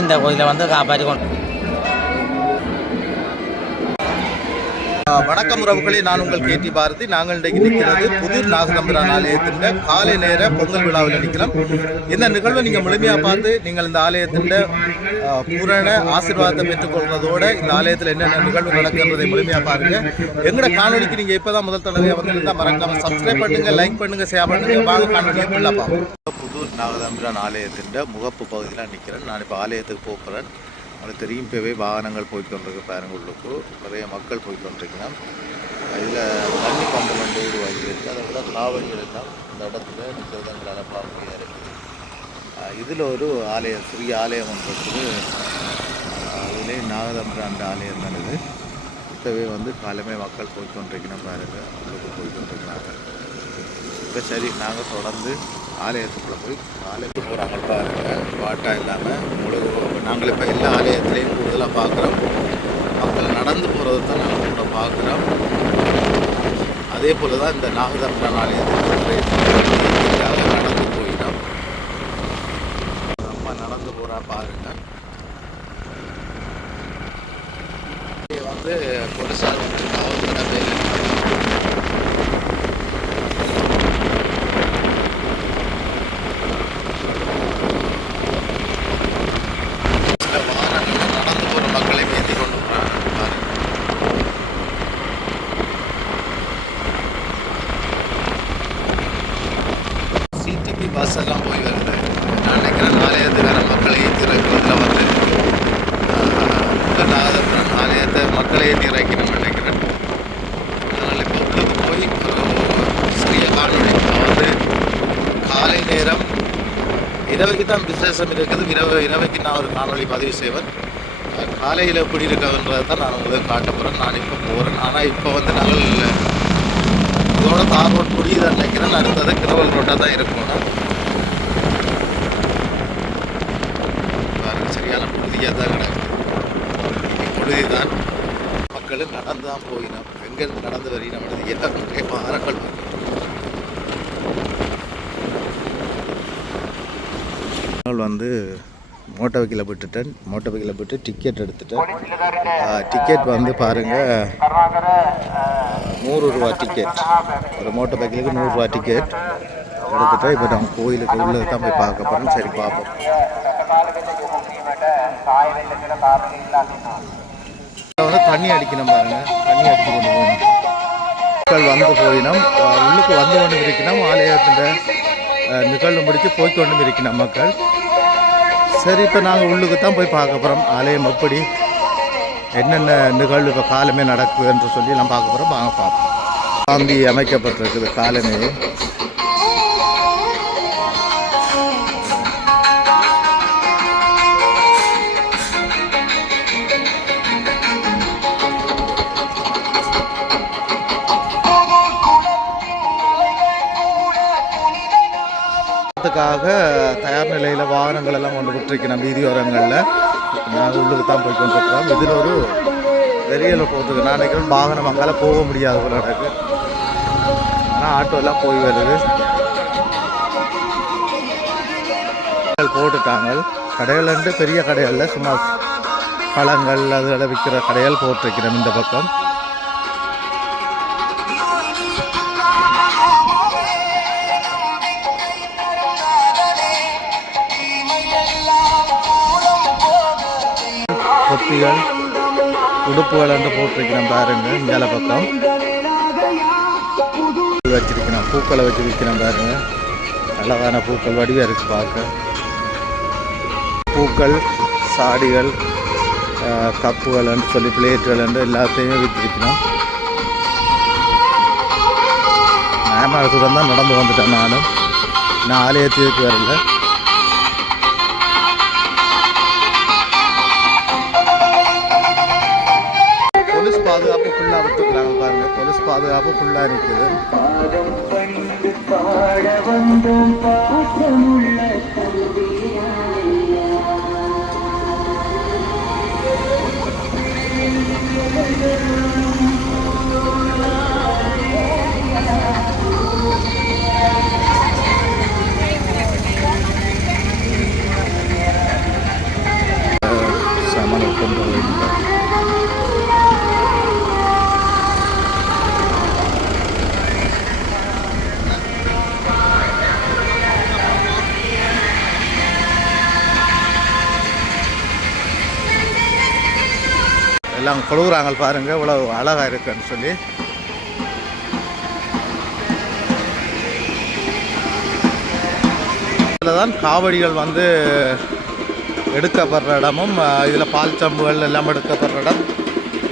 இந்த கோயிலை வந்து காப்பாற்றி கொண்டு. வணக்கம் உறவுகளே, நான் உங்கள் கேட்டி பாரதி. நாங்கள் இன்றைக்கு நிற்கிறது புதிர் நாகதம்பிரான் ஆலயத்தின் காலை நேர பொங்கல் விழாவில் நிற்கிறோம். இந்த நிகழ்வை நீங்கள் முழுமையாக பார்த்து நீங்கள் இந்த ஆலயத்தின் பூரண ஆசீர்வாதத்தை பெற்றுக்கொள்வதோடு இந்த ஆலயத்தில் என்னென்ன நிகழ்வு நடக்கின்றதை முழுமையாக பாருங்கள். எங்களோட காணொலிக்கு நீங்கள் இப்போ தான் முதல் தடவையாக வந்திருந்தால் மறக்காமல் சப்ஸ்கிரைப் பண்ணுங்கள், லைக் பண்ணுங்கள், ஷேர் பண்ணுங்கள். வாங்க காணொலியை ஃபுல்லாக பார்ப்போம். புதிர் நாகதம்பிரான் ஆலயத்தின் முகப்பு பகுதியில் நிற்கிறேன். நான் இப்போ ஆலயத்துக்கு போகிறேன். உங்களுக்கு தெரியும், இப்போவே வாகனங்கள் போய்கொண்டிருக்கு பாருங்க. உள்ளுக்கு நிறைய மக்கள் போய்கொண்டிருக்கணும். இதில் தண்ணி பம்பு கொண்டு உருவாகியிருக்கு. அதை விட காவலிகள் எல்லாம் இந்த இடத்துல நிற்கிறதுங்களால் பார்க்க இருக்குது. இதில் ஒரு ஆலயம், சிறிய ஆலயம் ஒன்று இருக்குது. அதிலே நாகதம்பிரான் ஆலயம் தான் இது. இப்போவே வந்து காலமே மக்கள் போய்கொண்டிருக்கணும் பாருங்க. உள்ளுக்கு போய்கொண்டிருக்கிறாங்க. இப்போ சரி, நாங்கள் தொடர்ந்து ஆலயத்துக்குள்ளே போய் ஆலயத்துக்கு போகிறாங்க பாருங்க. பாட்டா இல்லாமல் முழுகு. நாங்கள் இப்போ எல்லா ஆலயத்திலையும் கூடுதலாக பார்க்குறோம். மக்கள் நடந்து போகிறது தான் நாங்கள் கூட பார்க்குறோம். அதே போல் தான் இந்த நாகதம்பிரான் ஆலயத்துக்கு நடந்து போயிட்டோம். நம்ம நடந்து போகிறா பாருங்க. வந்து போலீஸார் காவல்துறை வேலை பஸ் எல்லாம் போய் வருது. நான் நினைக்கிறேன் ஆலயத்துக்கான மக்களை ஏற்றி இறக்கிறதுல வந்து நாகதம்பிரான் ஆலயத்தை மக்களை ஏற்றி இறக்கணும்னு நினைக்கிறேன். அதனால் இப்போ உள்ளுக்கு போய் ஒரு சிறிய காணொலி வந்து காலை நேரம் இரவுக்கு தான் விசேஷம் இருக்குது. இரவுக்கு நான் ஒரு காணொலி பதிவு செய்வேன். காலையில் எப்படி இருக்குதுன்றதை தான் நான் உங்களுக்கு காட்ட போகிறேன். நான் இப்போ போகிறேன். ஆனால் இப்போ வந்து நாங்கள் இதோட தார் ரோட் முடியுதான் நினைக்கிறேன். அடுத்தது கிரவல் ரோட்டாக தான் இருக்கணும். சரியான புழுதியாக தான் கிடக்குது. புழுதி தான். மக்களும் நடந்து தான் போயினோம். எங்கே நடந்து வரையினோம். எல்லாருடைய பாரங்கள் வந்து மோட்டர் வெஹிக்கிளை விட்டுட்டேன். மோட்டர் வெஹிக்கிளை விட்டு டிக்கெட் எடுத்துட்டேன். டிக்கெட் வந்து பாருங்கள், 100 ரூபா டிக்கெட். ஒரு மோட்டர் வெஹிக்கிளுக்கு 100 ரூபா டிக்கெட் எடுத்துகிட்டேன். இப்போ நம்ம கோயிலுக்கு உள்ளே தான் போய் பார்க்க போகிறோம். சரி பார்ப்போம். வந்து தண்ணி அடிக்கணும் பாருங்கள். தண்ணி அடித்து கொண்டு போகணும். மக்கள் வந்து போயினோம். உள்ளுக்கு வந்து கொண்டு இருக்கணும். ஆலயத்தில் நிகழ்வு முடித்து போய்கொண்டும் இருக்கணும் மக்கள். சரி, இப்போ நாங்கள் உள்ளுக்கு தான் போய் பார்க்க போகிறோம். ஆலயம் எப்படி என்னென்ன நிகழ்வு இப்போ காலமே நடக்குது என்று சொல்லி நான் பார்க்க போகிறோம். வாங்க பார்ப்போம். காந்தி அமைக்கப்பட்டிருக்குது காலமே. தயார் நிலையில் வாகனங்கள் எல்லாம் கொண்டு விட்டுருக்கணும் வீதியோரங்களில். நாங்கள் உள்ளுக்கு தான் போய் கொண்டிருக்கிறோம். இதில் ஒரு வெளியில் போகிறதுக்கு நான் நினைக்கிறேன் வாகனம் அங்கால போக முடியாது போல நடக்கு. ஆனால் ஆட்டோ எல்லாம் போய் வருது. போட்டுட்டாங்க. கடைகள் பெரிய கடைகளில் சும்மா பழங்கள் அதில் விற்கிற கடைகள் போட்டிருக்கிறோம் இந்த பக்கம். தொப்பிகள் உடுப்புகள் என்று போட்டிருக்கிறோம் பாருங்க. மேலே பக்கம் வச்சிருக்கிறோம். பூக்களை வச்சு விற்கிறோம் பாருங்க. அழகான பூக்கள் வடிவாக இருக்கு பார்க்க. பூக்கள், சாடிகள், கப்புகள் என்று சொல்லி பிளேட்டுகள் என்று எல்லாத்தையுமே விற்றிருக்கிறோம். நேமரத்துடன் தான் நடந்து வந்துட்டேன். நான் ஆலயத்துக்கு வரல. பாதுகாப்பு ஃபுல்லாக விட்டுருக்குறாங்க பாருங்க. போலீஸ் பாதுகாப்பு ஃபுல்லாக இருக்குது. எல்லாம் கொழுகுறாங்க பாருங்க, இவ்வளவு அழகா இருக்குன்னு சொல்லி. இதில் தான் காவடிகள் வந்து எடுக்கப்படுற இடமும் இதில் பால் சம்புகள் எல்லாம் எடுக்கப்படுற இடம்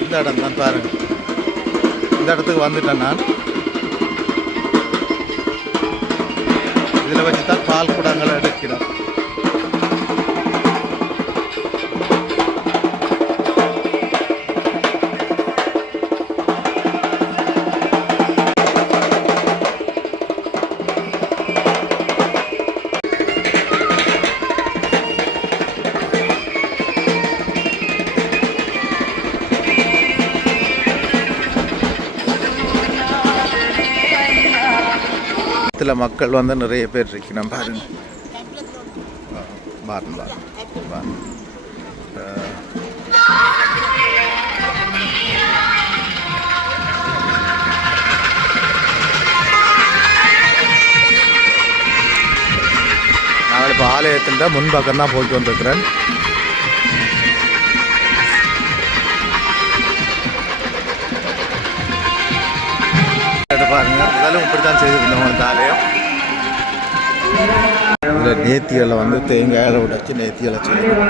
இந்த இடம் தான் பாருங்க. இந்த இடத்துக்கு வந்துட்டேன் நான். இதில் வச்சு தான் பால் குடங்களை எடுக்கிறோம். மக்கள் வந்து நிறைய பேர் இருக்கணும் பாருங்க. பாருங்க நாங்கள் இப்போ ஆலயத்தின் முன்பக்கம் தான் போயிட்டு வந்திருக்கிறேன். பாருங்க, முதலும் இப்படித்தான் செய்திருந்தோம் அந்த ஆலயம். இதில் நேத்திகளை வந்து தேங்காயில் உடைச்சி நேத்திகளை செய்யணும்.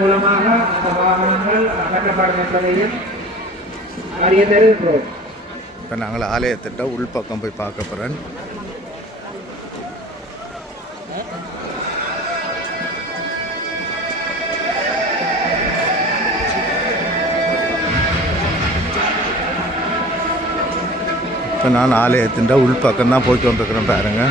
மூலமாக அந்த வாகனங்கள் அகற்றப்படும் என்பதையும் அறிய தெரிவிக்கிறோம். இப்போ நாங்கள் ஆலயத்திட்ட உள்பக்கம் போய் பார்க்க போகிறேன். இப்போ நான் ஆலயத்தின் உள்பக்கம் தான் போய்ட்டு வந்துருக்கிறேன் பாருங்க.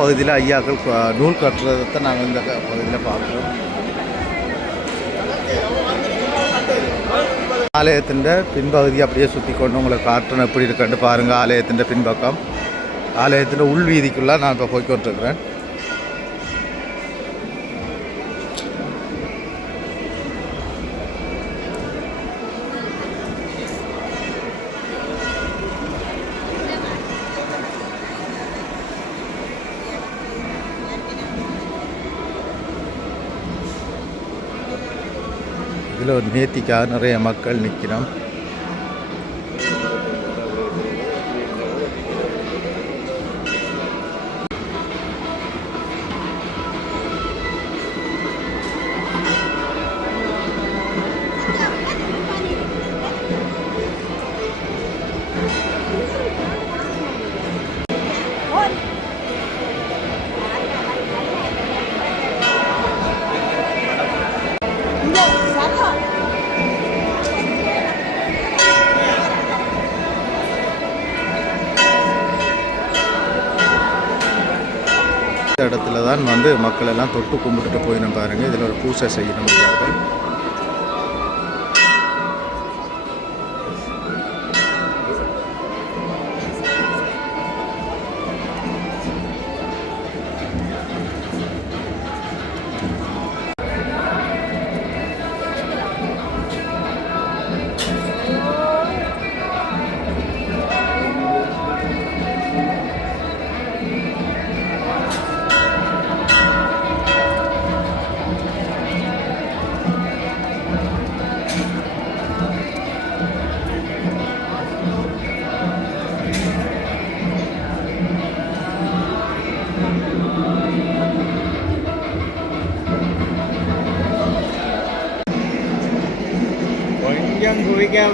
பகுதியில் ஐயாக்கள் நூல் கட்டுறதை நாங்கள் இந்த பகுதியில் பார்க்குறோம். ஆலயத்தின் பின்பகுதி அப்படியே சுற்றி கொண்டு உங்களை காட்டுறேன் எப்படி இருக்குன்னு பாருங்கள். ஆலயத்தின் பின்பக்கம் ஆலயத்தின் உள் வீதிக்குள்ளே நான் இப்போ போய்கொண்டிருக்கிறேன். இதில் ஒரு நேர்த்திக்காக நிறைய மக்கள் நிற்கிறோம். இந்த இடத்துல தான் வந்து மக்கள் எல்லாம் தொட்டு கும்பிட்டுட்டு போயிடும் பாருங்கள். இதில் ஒரு பூசை செய்யணும்.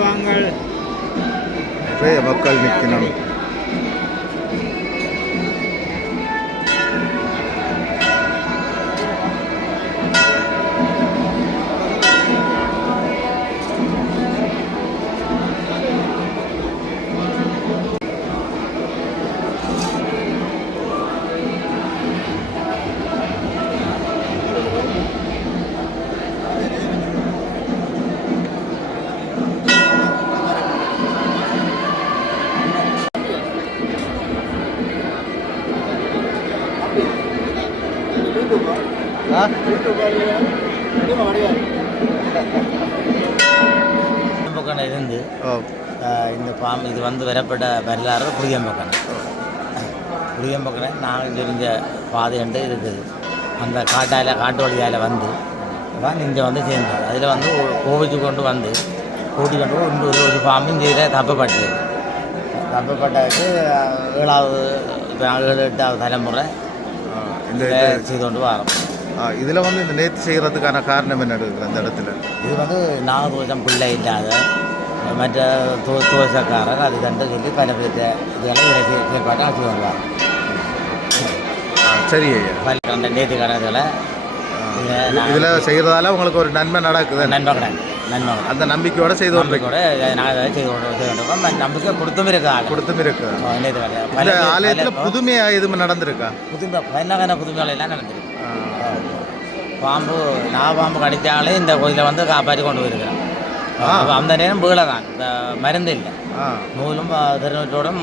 வாங்கள். நிறைய மக்கள் நிற்கணும். புளியம்பக்கம் இருந்து இந்த பாம்பு இது வந்து வரப்பட்ட வரலாறு புளியம்பக்கம். புளியம்பக்கம் நாங்கள் தெரிஞ்ச பாதைன்ட்டு இருக்குது. அந்த காட்டு வழியால் வந்து தான் இங்கே வந்து சேர்ந்தது. அதில் வந்து கோவிச்சு கொண்டு வந்து கூட்டிக் கொண்டு ஒரு பாம்பும் செய்கிற தப்பப்பட்டதுக்கு 7வது 8வது தலைமுறை இந்த செய்து கொண்டு வரோம். இதில் வந்து இந்த நேர்த்தி செய்கிறதுக்கான காரணம் என்ன இருக்குது அந்த இடத்துல? இது வந்து நாகதோஷம் பிள்ளை இல்லாத மற்ற தோசக்காரர் அது கண்டு சொல்லி பல பேர்த்த இதெல்லாம் செயற்பாட்டை செய்து கொண்டு வரோம். சரி ஐயா. பல நேர்த்திக்காரர்களை இதில் செய்கிறதால உங்களுக்கு ஒரு நன்மை நடக்குது. நன்மை அந்த நம்பிக்கையோட செய்து கொண்டு நாங்கள் செய்து கொண்டு நம்பிக்கை கொடுத்தும் இருக்கு. இந்த ஆலயத்தில் புதுமையாக எதுவுமே நடந்திருக்கா? புதுமையெல்லாம் நடந்திருக்கு. பாம்பு பாம்பு கடித்தாலே இந்த கோயிலை வந்து காப்பாற்றி கொண்டு போயிருக்கிறேன். அந்த நேரம் வீழ தான் இந்த மருந்து இல்லை, நூலும் திருநூற்றோடும்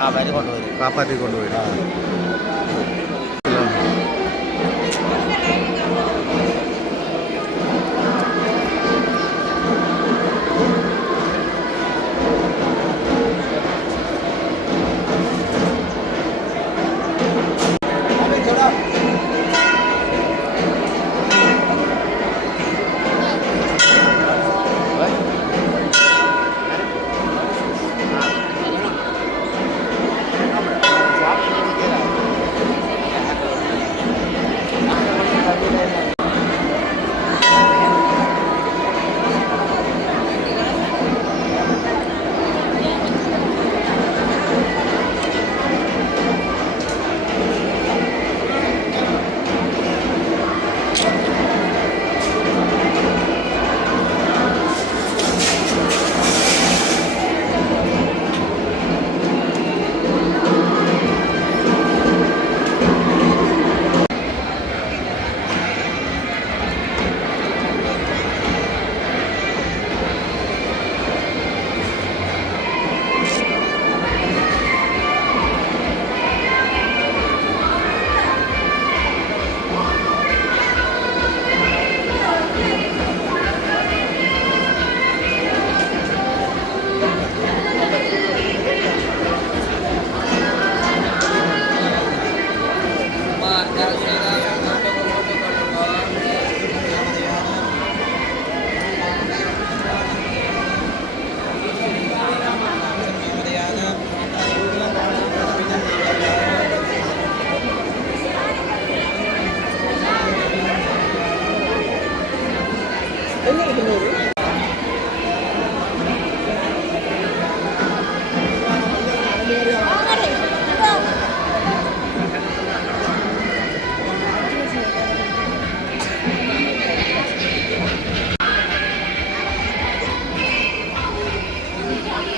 காப்பாற்றி கொண்டு போயிருக்கேன்.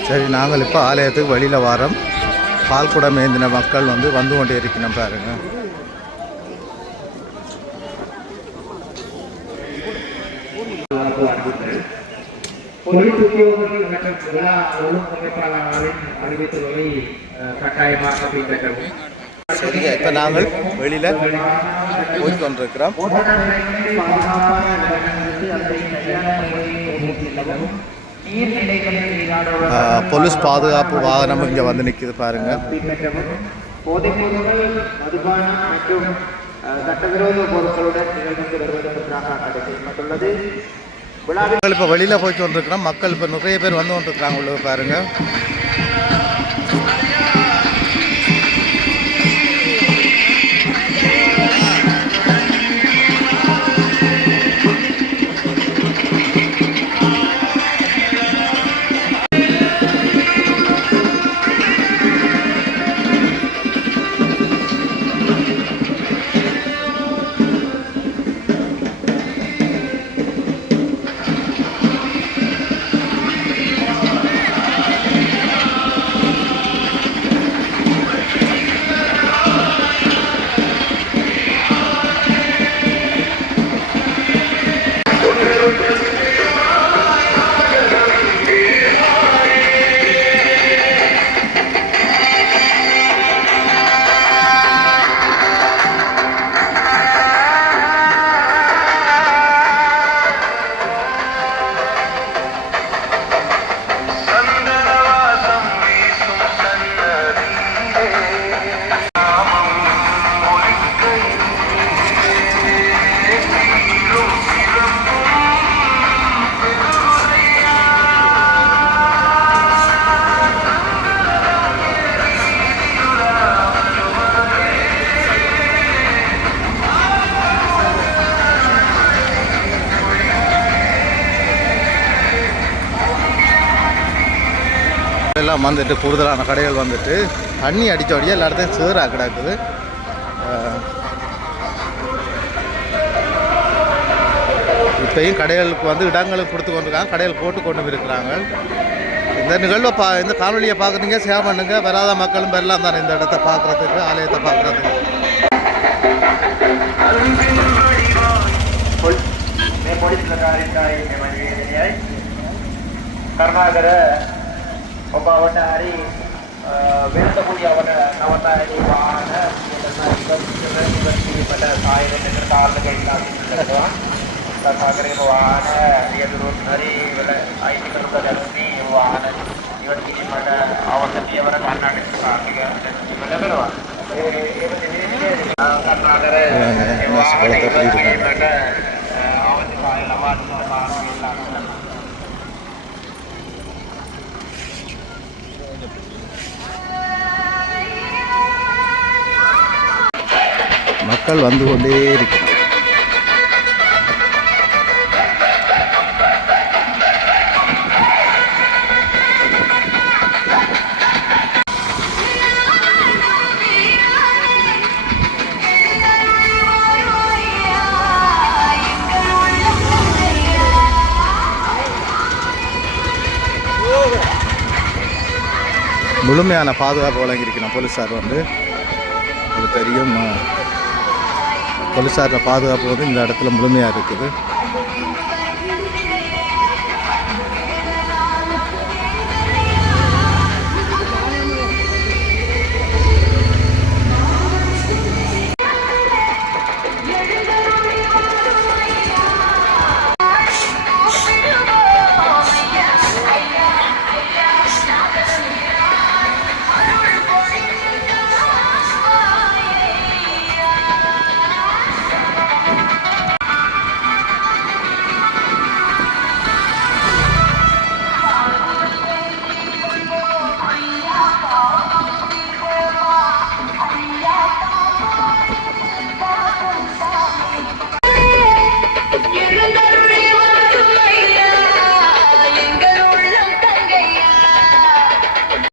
சரி, நாங்கள் இப்போ ஆலயத்துக்கு வெளியில் வரோம். பால்குடம் ஏந்தின மக்கள் வந்து கொண்டே இருக்கணும் பாருங்க. போலீஸ் உத்தியோகர்கள் மற்றும் விழா ஒழுங்கமைப்பாளர்களின் அறிவித்தல்களை கட்டாயமாக பின்பற்றவும். சரிங்க, இப்போ நாங்கள் வெளியில் போய் கொண்டிருக்கிறோம். போலீஸ் பாதுகாப்பு வாகனம் இங்கே வந்து நிற்கிது பாருங்க. போதைப்பொருட்கள், மதுபானம் மற்றும் சட்டவிரோத பொருட்களுடன் நிகழ்ந்து வருவதற்காக தடை செய்யப்பட்டுள்ளது. இப்போ வெளியில் போய் கொண்டிருக்கிறோம். மக்கள் இப்போ நிறைய பேர் வந்து கொண்டிருக்கிறாங்க உள்ள பாருங்க. வந்துட்டு கூடுதலான கடைகள் வந்துட்டு தண்ணி அடித்தோடையே எல்லா இடத்தையும் சேராக கிடக்குது. இப்பயும் கடைகளுக்கு வந்து இடங்களுக்கு கொடுத்து கொண்டிருக்காங்க, கடைகள் போட்டு கொண்டு இருக்கிறாங்க. இந்த நிகழ்வை இந்த காணொலியை பார்க்குறீங்க, ஷேர் பண்ணுங்க. வராத மக்களும் வரலாம் தானே இந்த இடத்த பார்க்குறதுக்கு, ஆலயத்தை பார்க்குறதுக்கு. කරුණාකර ඔබ අවට හරි වෙනද පුලියවට නවතාදී වාහන ඉවත්කීමට සහාය වෙන්න කාර්යයක් ඉල්ලා සිටිනවා. කරුණාකරේ වාහන රියදුරුත් හරි වල අයිති කරුක දැනුනි වාහන ඉවත් කිරීමට අවශ්‍ය පියවර ගන්නට කාර්යයක් ලැබෙනවා. ඒ දෙන්නේ කරුණාකර වාහන ඉවත් කිරීමට අවශ්‍ය සහාය ලබා දෙන කාර්යයක් ඉල්ලා மக்கள் வந்து கொண்டே இருக்கிறார். முழுமையான பாதுகாப்பு வழங்கியிருக்கணும் போலீஸார் வந்து. அது தெரியும், போலீஸாரோட பாதுகாப்பு வந்து இந்த இடத்துல முழுமையாக இருக்குது.